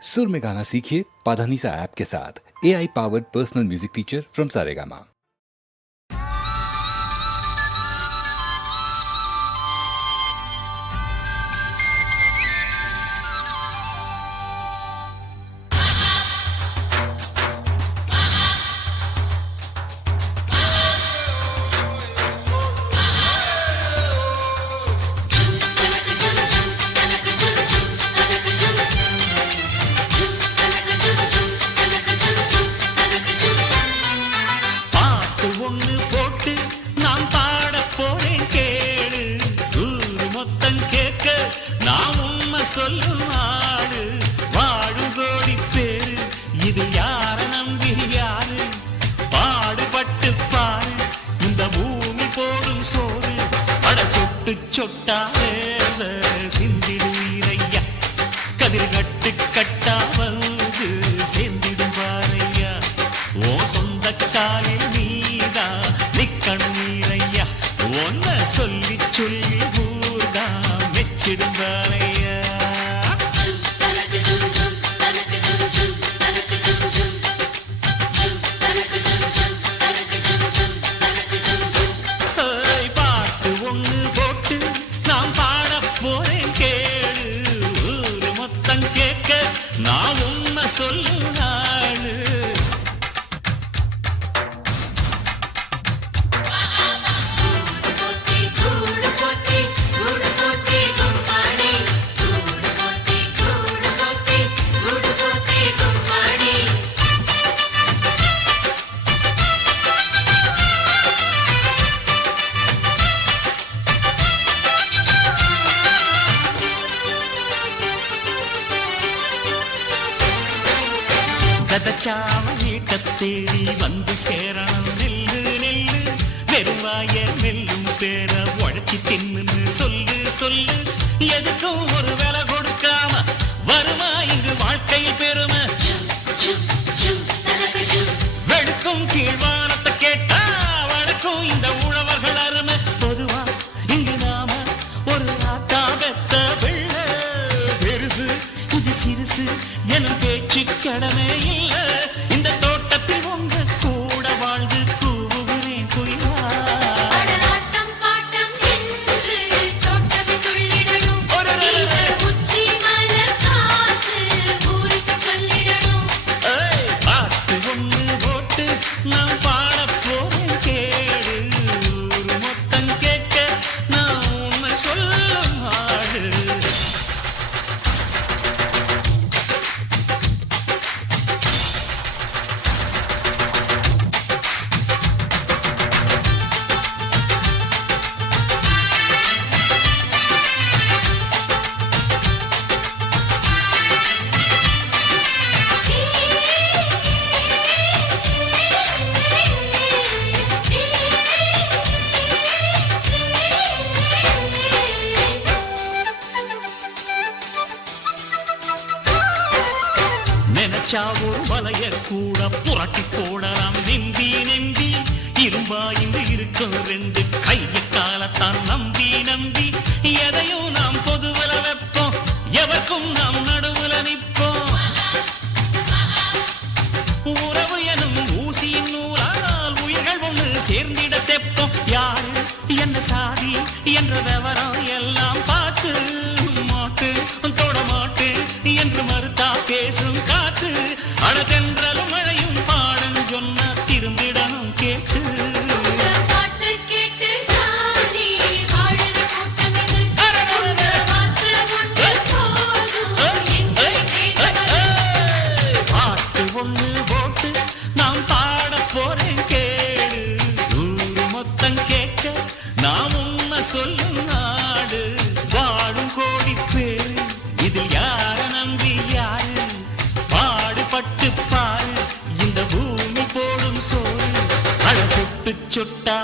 सुर में गाना सीखिए पाधानीसा ऐप के साथ। AI powered personal music teacher from Saregama. சொல்லும் ஆடு வாழும் கோடி பேரு இது யார நம்பி யாரு பாடுபட்டு பாரு இந்த பூமி போடும் சோறு அட சொட்டு சொட்டா சிந்திடுவீரையா கதிர் கட்டு கட்டா வந்து சேர்ந்திடும் பாரையா ஓ சொந்த காலில் நீதான் நிக்கணும் நீரையா ஒன்ன சொல்லி சொல்லி ஊர்தா மெச்சிடும் பாரையா. நான் உன்னை சொல்லு நாளு கதச்சாவ வீட்ட தேடி வந்து சேரணும் நெல்லு நெல்லு வெறுவாய நெல்லும் பேர உழைச்சி தின்னு சொல்லு சொல்லு எதுக்கும் ஒரு வேலை கொடுக்காம வருமா இங்கு வாழ்க்கையில் பெருமை வெடுக்கும் கீழ்வானத்தை கேட்டா வழக்கும் இந்த உழவர்கள் அருமை பொதுவா இங்கு நாம ஒரு ஆட்டா பெத்த வெள்ள பெருசு இது சிறுசு என பேச்சு கடமை இல்ல இந்த தோட்டத்தில் உங்க கூட வாழ்ந்து கூவுகிறேன் குயிலா ஆட்டம் பாட்டம் என்று தோட்டமே சொல்லிடணும் உச்சி மலர் காத்து ஊருக்கு சொல்லிடணும் பாட்டு ஒண்ணு போட்டு நான் பாட போறேன் கேடு ஊரு மொத்தம் கேட்க நான் உண்மை சொல்லும் ஆடு. நினைச்சா ஒரு வலைய கூட புரட்டி போடலாம் நெம்பி நெம்பி இரும்பா இங்கு இருக்கும் ரெண்டு கைய காலத்தான் நம்பி நம்பி எதையும் நாம் பொதுவல வைப்போம் எவருக்கும் நாம் நடுவுல நிற்போம் உறவு எனும் ஊசியின் நூலால் உயிர்கள் ஒன்று சேர்ந்திட தெப்போம் யாரு என்ன சாதி என்ற விவரம் எல்லாம் பார்த்து மாட்டு தொட மாட்டு என்று மறுத்தா பேசும் காத்து அடதென்றலும் மழையும் பாடம் சொன்ன திரும்பிடணும் கேட்டு பாட்டு கேட்டு நானே வாழற கூட்டம் இது உங்க வாக்கு ஒன்று போதும் எங்களை தேடுவது பாட்டு ஒண்ணு போட்டு நாம் பாட போறேன் கேடு ஊரு மொத்தம் கேட்க நாம் உண்மை சொல்லும் நாடு வாழும் கோடி பேரு இதில் யார நம்பி யாரு பாடுபட்டு பாரு இந்த பூமி போடும் சோறு அழ சொட்டு சொட்டா